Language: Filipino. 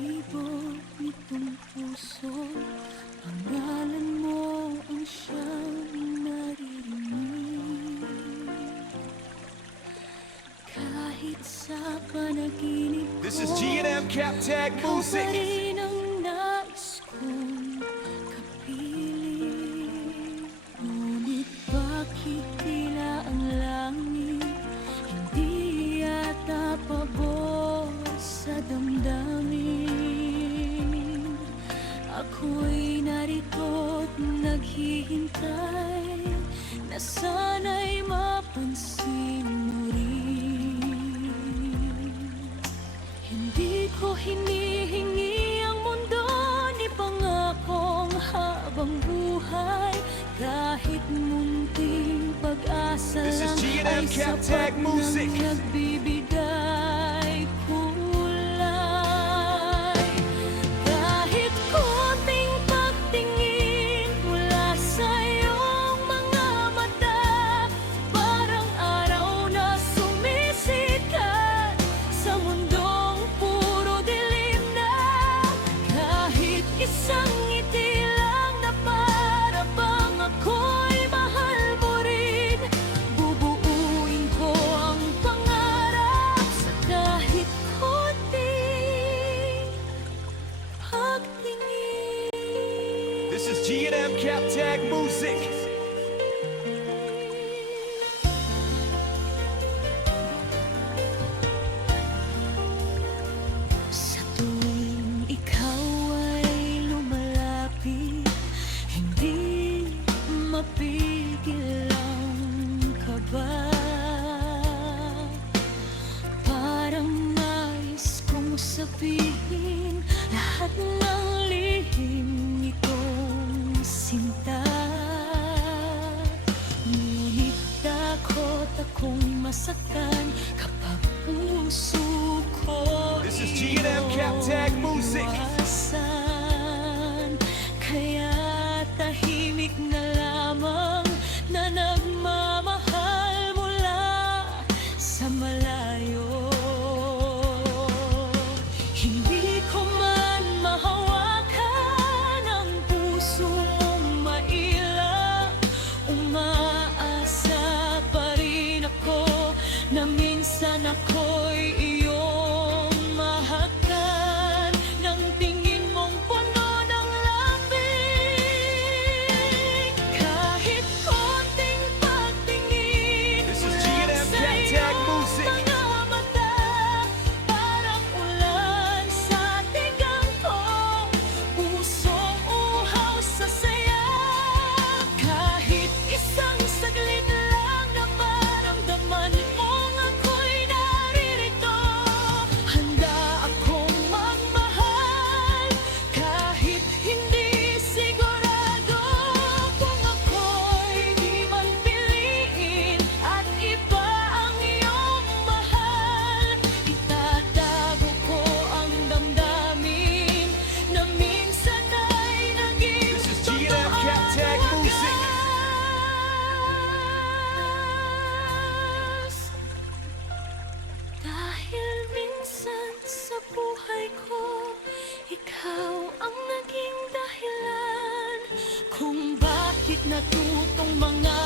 Libog nitong puso, pangalan mo ang siyang naririnig. Kahit sa panaginip ko, This is G&M Cap Tag Music. ikaw pa rin ang nais kong kapiling. Ngunit bakit tila ang langit hindi yata pabor sa damdamin? Ako'y narito't naghihintay na sana'y mapansin mo rin. Hindi ko hinihingi ang mundo, ni pangakong habang buhay. Kahit munting pag-asa This is lang G&M ay Cap sapat Tag Music. ng nagbibigay kulay. Kahit konting pagtingin mula sa iyong mga mata, parang araw na sumisikat sa mundong puro dilim na. Kahit isang ngiti lang na para bang ako'y mahal mo rin, bubuuin ko ang pangarap sa kahit konting pagtingin. This is G&M Cap Tag Music. Sa tuwing ikaw ay lumalapit, hindi mapigil ang kaba. Parang nais kong sabihin lahat ng lihim nitong sinta. Ngunit takot akong masaktan kapag puso ko This is G&M Cap Tag Music. iniwasan. Kaya tahimik na lamang na nagmamahal mula sa malayo. Hindi ko man mahawakan ang puso mong maila, umaasa pa rin ako na minsan ako'y iyong mahakan ng tingin mong puno ng lambing. Kahit konting pagtingin This is mula G&M sa Cap Tag iyong Music. mga mata, parang ulan sa tigang kong pusong uhaw sa saya. Kahit isang saglit lang na maramdaman mong ako'y naririto, handa akong magmahal kahit hindi sigurado. Kung ako'y di man piliin at iba ang iyong mahal, itatago ko ang damdamin na minsan ay naging This is G&M Cap Tag Music. wagas. Dahil minsan sa buhay ko, ikaw ang naging dahilan kung bakit natutong mga